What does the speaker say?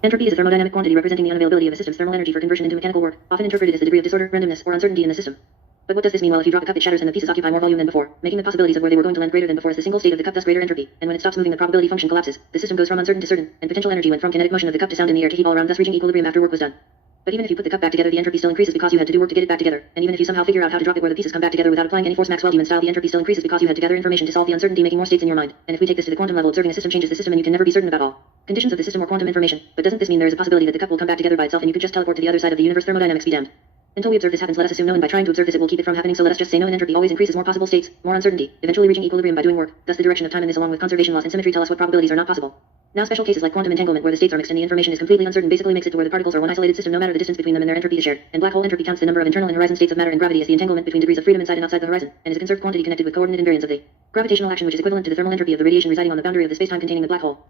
Entropy is a thermodynamic quantity representing the unavailability of a system's thermal energy for conversion into mechanical work, often interpreted as the degree of disorder, randomness, or uncertainty in the system. But what does this mean? Well, if you drop a cup, it shatters and the pieces occupy more volume than before, making the possibilities of where they were going to land greater than before as the single state of the cup, thus greater entropy. And when it stops moving, the probability function collapses. The system goes from uncertain to certain, and potential energy went from kinetic motion of the cup to sound in the air to heat all around, thus reaching equilibrium after work was done. But even if you put the cup back together, the entropy still increases because you had to do work to get it back together. And even if you somehow figure out how to drop it where the pieces come back together without applying any force Maxwell-Demon style, the entropy still increases because you had to gather information to solve the uncertainty, making more states in your mind. And if we take this to the quantum level, observing a system changes the system and you can never be certain about all conditions of the system or quantum information. But doesn't this mean there is a possibility that the cup will come back together by itself and you could just teleport to the other side of the universe? Thermodynamics be damned. Until we observe this happens, let us assume no, and by trying to observe this it will keep it from happening, so let us just say no, and entropy always increases, more possible states, more uncertainty, eventually reaching equilibrium by doing work. Thus the direction of time in this along with conservation laws and symmetry tell us what probabilities are not possible. Now special cases like quantum entanglement where the states are mixed and the information is completely uncertain basically makes it to where the particles are one isolated system no matter the distance between them and their entropy is shared. And black hole entropy counts the number of internal and horizon states of matter and gravity as the entanglement between degrees of freedom inside and outside the horizon, and is a conserved quantity connected with coordinate invariance of the gravitational action which is equivalent to the thermal entropy of the radiation residing on the boundary of the spacetime containing the black hole.